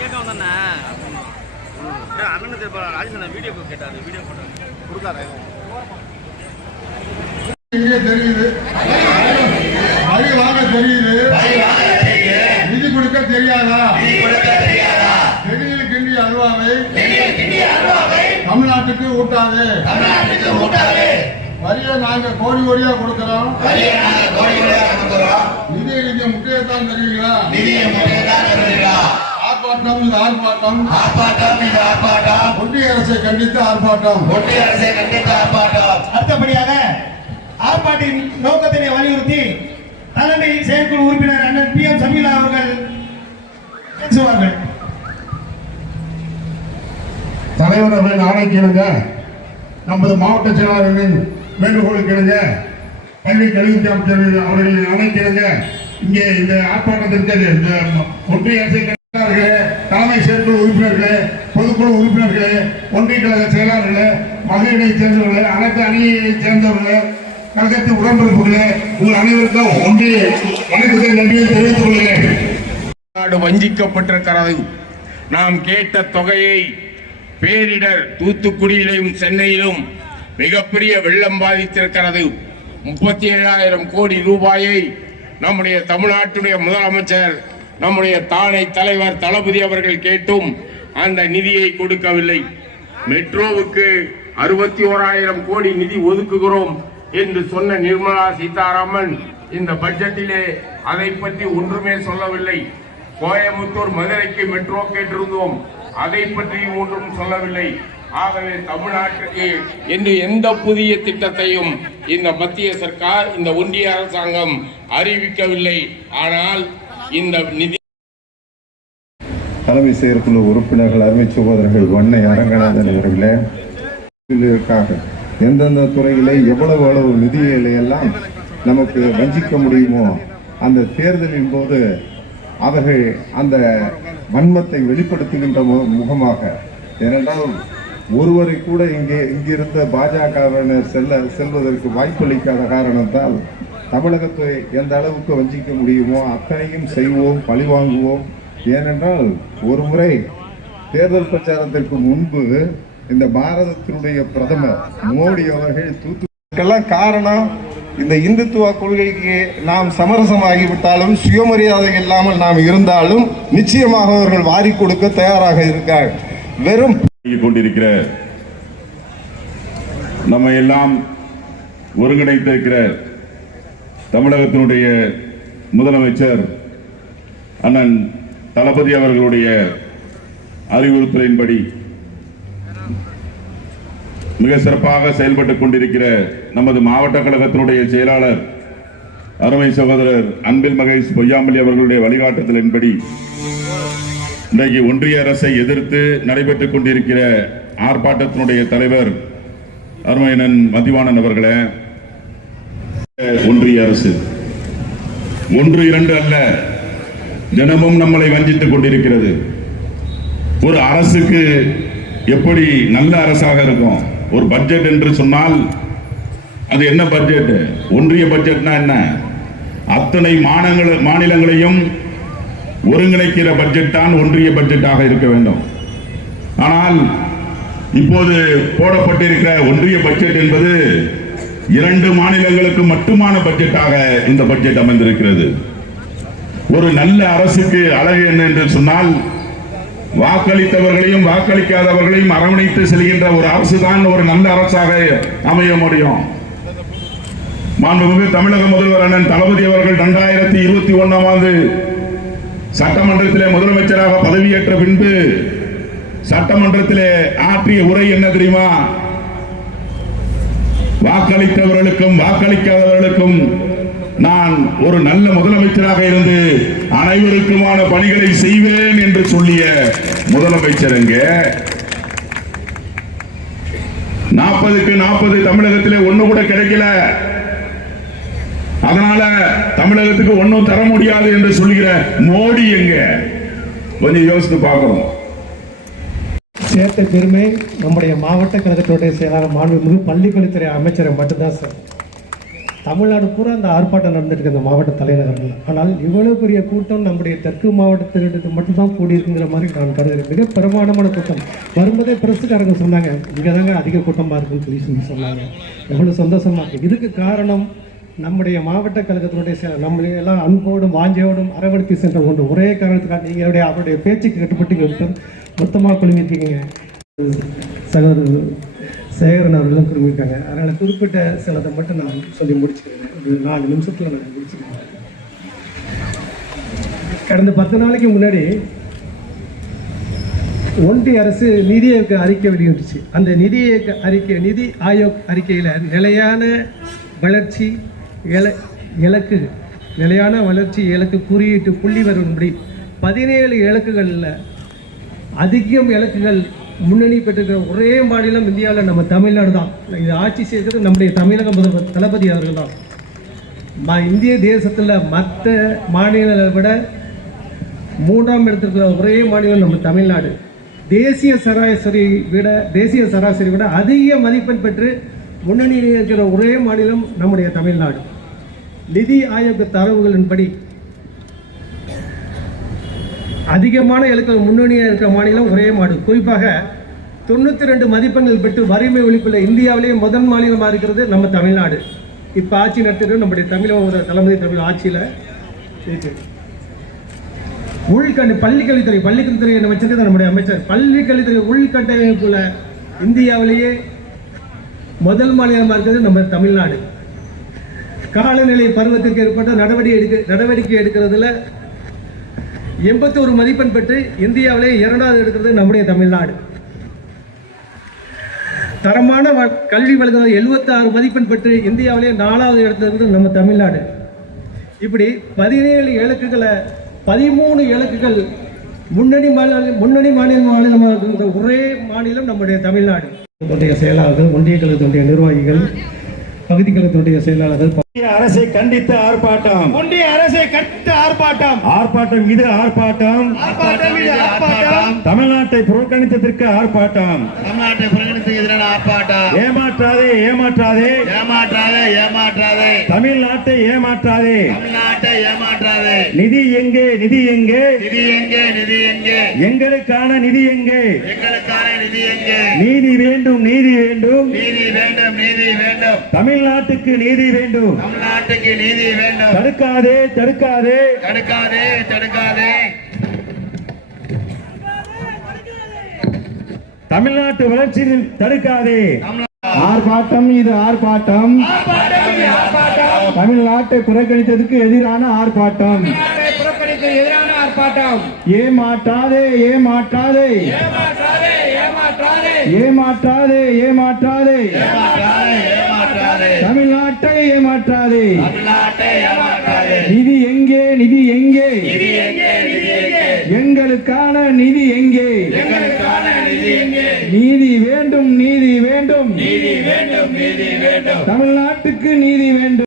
கேட்க வந்தேண்ணா அண்ணன் ராஜேஷ் வீடியோ கேட்டாரு வீடியோ போட்டாரு கொடுக்காரு தெரியுது வரி வாங்க தெரியுது நிதி கொடுக்க தெரியாதா டெல்லியில் கிண்டி அல்வாவை தமிழ்நாட்டுக்கு ஊட்டாது வரியை நாங்க கோடி கோடியா கொடுக்கிறோம் நிதியை நீங்க முக்கியத்தான் தருவீங்களா ஆர்ப்பாட்டம் இது ஆர்ப்பாட்டம் ஒன்றிய அரசை கண்டித்து ஆர்ப்பாட்டம் அடுத்தபடியாக ஆர்ப்பாட்டின் நோக்கத்தினை வலியுறுத்தி தலைமை செயற்குழு உறுப்பினர் அண்ணன் PM சமீலா அவர்கள் பேசுவார்கள். தலைவர் அவர்களின் ஆணைக்கிணங்க நமது மாவட்ட செயலாளர்களின் வேண்டுகோளுக்கு இணங்க கல்வி கல்வி அமைச்சர் அவர்களின் ஆணைக்கிணங்க இங்கே இந்த ஆர்ப்பாட்டத்திற்கு இந்த ஒன்றிய அரசை தலைமை செயற்குழு உறுப்பினர்களே பொதுக்குழு உறுப்பினர்களே ஒன்றிய கழக செயலாளர்களே மகளிரை சேர்ந்தவர்களே அனைத்து அணியை சேர்ந்தவர்களே கழகத்தின் உடன்பிறப்புகளே உங்கள் அனைவருக்கும் ஒன்றிய வணக்கத்தை நன்றியை தெரிவித்துக் கொள்கிறேன். நாடு வஞ்சிக்கப்பட்டிருக்கிறது. நாம் கேட்ட தொகையை பேரிடர் தூத்துக்குடியிலும் சென்னையிலும் மிகப்பெரிய வெள்ளம் பாதித்திருக்கிறது. 37,000 கோடி ரூபாயை நம்முடைய தமிழ்நாட்டுடைய முதலமைச்சர் நம்முடைய தானை தலைவர் தளபதி அவர்கள் கேட்டும் அந்த நிதியை கொடுக்கவில்லை. மெட்ரோவுக்கு 61,000 கோடி நிதி ஒதுக்குகிறோம் என்று சொன்ன நிர்மலா சீதாராமன் இந்த பட்ஜெட்டிலே அதை பற்றி ஒன்றுமே சொல்லவில்லை. கோயம்புத்தூர் மதுரைக்கு மெட்ரோ கேட்டிருந்தோம், அதை பற்றியும் ஒன்றும் சொல்லவில்லை. ஆகவே தமிழ்நாட்டுக்கு என்று எந்த புதிய திட்டத்தையும் இந்த மத்திய சர்க்கார் இந்த ஒன்றிய அரசாங்கம் அறிவிக்கவில்லை. ஆனால் இந்த நிதி தலைமை செயற்குழு உறுப்பினர்கள் அருமை சகோதரர்கள் வன்னை அரங்கநாதன் அவர்களே, எந்தெந்த துறையிலே எவ்வளவு நிதிகளை எல்லாம் நமக்கு வஞ்சிக்க முடியுமோ அந்த தேர்தலின் போது அவர்கள் அந்த வன்மத்தை வெளிப்படுத்துகின்ற முகமாக, ஏனென்றால் ஒருவரை கூட இங்கிருந்த பாஜகவினர் செல்வதற்கு வாய்ப்பளிக்காத காரணத்தால் தமிழகத்தை எந்த அளவுக்கு வஞ்சிக்க முடியுமோ அத்தனையும் செய்வோம், பழிவாங்குவோம். ஏனென்றால் ஒரு முறை தேர்தல் பிரச்சாரத்திற்கு முன்பு இந்த பாரதத்தினுடைய பிரதமர் மோடி அவர்கள் தூத்துக்கெல்லாம் காரணம் இந்த இந்துத்துவ கொள்கைக்கு நாம் சமரசமாகிவிட்டாலும் சுயமரியாதை இல்லாமல் நாம் இருந்தாலும் நிச்சயமாக அவர்கள் வாரி கொடுக்க தயாராக இருக்கார்கள். வெறும் கொண்டிருக்கிற நம்ம எல்லாம் ஒருங்கிணைத்திருக்கிற தமிழகத்தினுடைய முதலமைச்சர் அண்ணன் தளபதி அவர்களுடைய அறிவுறுத்தலின்படி மிக சிறப்பாக செயல்பட்டுக் கொண்டிருக்கிற நமது மாவட்ட கழகத்தினுடைய செயலாளர் அருமை சகோதரர் அன்பில் மகேஷ் பொய்யாமொழி அவர்களுடைய வழிகாட்டுதலின்படி இன்றைக்கு ஒன்றிய அரசை எதிர்த்து நடைபெற்றுக் கொண்டிருக்கிற ஆர்ப்பாட்டத்தினுடைய தலைவர் அருமையனன் மதிவாணன் அவர்களே, ஒன்றிய அரசு 1-2 அல்ல, தினமும் நம்மளை வஞ்சித்துக் கொண்டிருக்கிறது. ஒரு அரசுக்கு எப்படி நல்ல அரசாக இருக்கும்? ஒரு பட்ஜெட் என்று சொன்னால் அது என்ன பட்ஜெட்? ஒன்றிய பட்ஜெட்னா என்ன? அத்தனை மாநிலங்களையும் ஒருங்கிணைக்கிற பட்ஜெட் தான் ஒன்றிய பட்ஜெட்டாக இருக்க வேண்டும். ஆனால் இப்போது போடப்பட்டிருக்கிற ஒன்றிய பட்ஜெட் என்பது 2 மாநிலங்களுக்கு மட்டுமான பட்ஜெட்டாக இந்த பட்ஜெட் அமைந்திருக்கிறது. ஒரு நல்ல அரசுக்கு அழகு என்ன என்று சொன்னால், வாக்களித்தவர்களையும் வாக்களிக்காதவர்களையும் அரவணைத்து செல்கின்ற ஒரு அரசு தான் ஒரு நல்ல அரசாக அமைய முடியும். மாண்புமிகு தமிழக முதல்வர் அண்ணன் தளபதி அவர்கள் 2021ஆம் ஆண்டு சட்டமன்றத்திலே முதலமைச்சராக பதவியேற்ற பின்பு சட்டமன்றத்திலே ஆற்றிய உரை என்ன தெரியுமா? வாக்களித்தவர்களுக்கும் வாக்களிக்காதவர்களுக்கும் நான் ஒரு நல்ல முதலமைச்சராக இருந்து அனைவருக்குமான பணிகளை செய்வேன் என்று சொல்லிய முதலமைச்சர் எங்க? 40க்கு 40 தமிழகத்திலே ஒண்ணு கூட கிடைக்கல. அதனால தமிழகத்துக்கு ஒன்னும் தர முடியாது என்று சொல்கிற மோடி எங்க? கொஞ்சம் யோசித்து பார்க்கணும். சேர்த்த பெருமை நம்முடைய மாவட்ட கழகத்துடைய செயலாளர் மாண்புமிகு பள்ளிக்கல்வித்துறை அமைச்சரை மட்டும்தான் சார். தமிழ்நாடு பூரா அந்த ஆர்ப்பாட்டம் நடந்துட்டு அந்த மாவட்ட தலைநகர்கள். ஆனால் இவ்வளவு பெரிய கூட்டம் நம்முடைய தெற்கு மாவட்டத்திற்கு மட்டும்தான் கூடியிருக்குங்கிற மாதிரி நான் கருதுகிறேன். மிக பிரமாண்டமான கூட்டம். வரும்போதே பிரசுக்காரங்க சொன்னாங்க, இங்கே தாங்க அதிக கூட்டமாக இருக்குன்னு சொல்லி சொன்னாங்க. எவ்வளோ சந்தோஷமாக இருக்குது. இதுக்கு காரணம் நம்முடைய மாவட்ட கழகத்தினுடைய நம்மளை எல்லாம் அன்போடும் வாஞ்சையோடும் அரவணைத்து சென்ற ஒன்று. ஒரே காரணத்துக்காக நீங்கள் அவருடைய பேச்சுக்கு கட்டுப்பட்டு மொத்தமாக குழுமிருக்கீங்க. சகோதரர் சேகரன் அவர்களும் குழுமிருக்காங்க. அதனால் குறிப்பிட்ட சிலதை மட்டும் நான் சொல்லி முடிச்சுக்கிறேன். ஒரு 4 நிமிஷத்தில் நான் முடிச்சுக்கிறேன். கடந்த 10 நாளைக்கு முன்னாடி ஒன்றிய அரசு நிதி ஆயோக் அறிக்கை வெளியிட்டுச்சு. அந்த நிதி ஆயோக் அறிக்கையில் நிலையான வளர்ச்சி இலக்கு குறியீட்டு புள்ளி வரும்படி 17 இலக்குகளில் அதிகம் இலக்குகள் முன்னணி பெற்றிருக்கிற ஒரே மாநிலம் இந்தியாவில் நம்ம தமிழ்நாடு தான். இது ஆட்சி செய்கிறது நம்முடைய தமிழக முதல்வர் தளபதி அவர்கள் தான். இந்திய தேசத்தில் மற்ற மாநிலங்களை விட 3ஆம் இடத்திற்குள்ள ஒரே மாநிலம் நம்ம தமிழ்நாடு. தேசிய சராசரி விட அதிக மதிப்பெண் பெற்று முன்னணியில் இருக்கிற ஒரே மாநிலம் நம்முடைய தமிழ்நாடு. நிதி ஆயோக் தரவுகளின்படி அதிகமான இலக்குகள் முன்னணியாக இருக்கிற மாநிலம் ஒரே மாநிலம். குறிப்பாக 92 மதிப்பெண்கள் பெற்று வறுமை ஒழிப்பில் இந்தியாவிலேயே முதல் மாநிலமாக இருக்கிறது நம்ம தமிழ்நாடு. இப்போ ஆட்சி நடத்துகிறது நம்முடைய தமிழக தலைமை தமிழ் ஆட்சியில். பள்ளிக்கல்வித்துறை வச்சிருக்கிறது நம்முடைய அமைச்சர். பள்ளிக்கல்வித்துறை உள்கட்டமைப்புல இந்தியாவிலேயே முதல் மாநிலமாக இருக்கிறது நம்ம தமிழ்நாடு. காலநிலை பருவத்திற்கு ஏற்பட்ட நடவடிக்கை எடுக்கிறதுல 81 மதிப்பெண் பெற்று இந்தியாவிலே 2வது எடுக்கிறது நம்முடைய தமிழ்நாடு. தரமான கல்வி வழங்குவது 76 மதிப்பெண் பெற்று இந்தியாவிலே 4வது இடத்துல நம்ம தமிழ்நாடு. இப்படி 17 இலக்குகளை 13 இலக்குகள் முன்னணி மாநிலமாக ஒரே மாநிலம் நம்முடைய தமிழ்நாடு. செயலாளர்கள், ஒன்றிய கழகத்தினுடைய நிர்வாகிகள், பகுதி கழகத்தினுடைய செயலாளர்கள், அரசை கண்டித்து ஆர்ப்பாட்டம். ஒன்றிய அரசை கண்டித்து ஆர்ப்பாட்டம். ஆர்ப்பாட்டம் இது ஆர்ப்பாட்டம். தமிழ்நாட்டை புறக்கணித்ததற்கு ஆர்ப்பாட்டம். தமிழ்நாட்டை புறக்கணித்ததற்கு எதிரான ஆர்ப்பாட்டம். ஏமாற்றாதே. தமிழ்நாட்டை ஏமாற்றாதே. நிதி எங்கே? எங்களுக்கான நிதி எங்கே? நீதி வேண்டும். தமிழ்நாட்டுக்கு நீதி வேண்டும். தடுக்காதே. தமிழ்நாட்டு வளர்ச்சியில் தடுக்காதே. ஆர்ப்பாட்டம் இது ஆர்ப்பாட்டம். தமிழ்நாட்டை புறக்கணித்ததற்கு எதிரான ஆர்ப்பாட்டம். ஏமாற்றாதே. தமிழ்நாட்டை ஏமாற்றாதே. நிதி எங்கே? எங்களுக்கான நிதி எங்கே? நீதி வேண்டும். தமிழ்நாட்டுக்கு நீதி வேண்டும்.